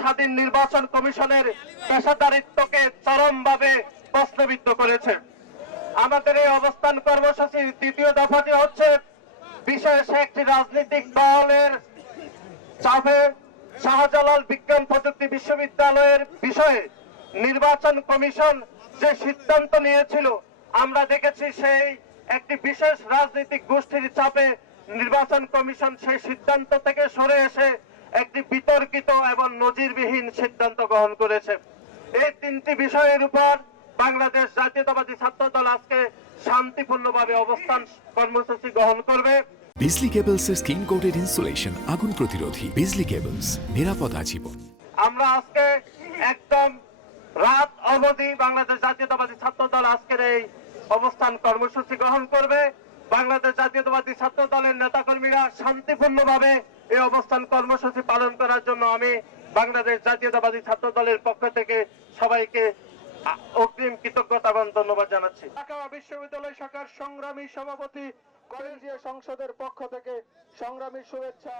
স্বাধীন নির্বাচন কমিশনের পেশাদারিত্বকে চরমভাবে প্রশ্নবিদ্ধ করেছে। আমাদের এই অবস্থান কর্মসূচির দ্বিতীয় দফাটি হচ্ছে বিশেষ একটি রাজনৈতিক দলের চাপে শাহজালাল বিজ্ঞান প্রযুক্তি বিশ্ববিদ্যালয়ের বিষয়ে নির্বাচন কমিশন যে সিদ্ধান্ত নিয়েছিল, আমরা দেখেছি সেই একটি বিশেষ রাজনৈতিক গোষ্ঠীর চাপে নির্বাচন কমিশন সেই সিদ্ধান্ত থেকে সরে এসে একটি বিতর্কিত এবং নজিরবিহীন সিদ্ধান্ত গ্রহণ করেছে। এই তিনটি বিষয়ের উপর বাংলাদেশ জাতীয়তাবাদী ছাত্রদল আজকে শান্তিপূর্ণভাবে অবস্থান কর্মসূচি গ্রহণ করবে। বিজলি কেবলসের স্ক্রিন কোটেড ইনসুলেশন আগুন প্রতিরোধী। বিজলি কেবলস, নিরাপদ আজীবন। আমরা আজকে একদম রাত অবধি বাংলাদেশ জাতীয়তাবাদী ছাত্রদল আজকের এই অবস্থান কর্মসূচি গ্রহণ করবে। বাংলাদেশ জাতীয়তাবাদী ছাত্রদলের নেতাকর্মীরা শান্তিপূর্ণভাবে এই অবস্থান কর্মসূচি পালন করার জন্য আমি বাংলাদেশ জাতীয়তাবাদী ছাত্রদলের পক্ষ থেকে সবাইকে অগ্রিম কৃতজ্ঞতা এবং ধন্যবাদ জানাচ্ছি। ঢাকা বিশ্ববিদ্যালয় শাখার সংগ্রামী সভাপতি কলেজীয় সংসদের পক্ষ থেকে সংগ্রামী শুভেচ্ছা।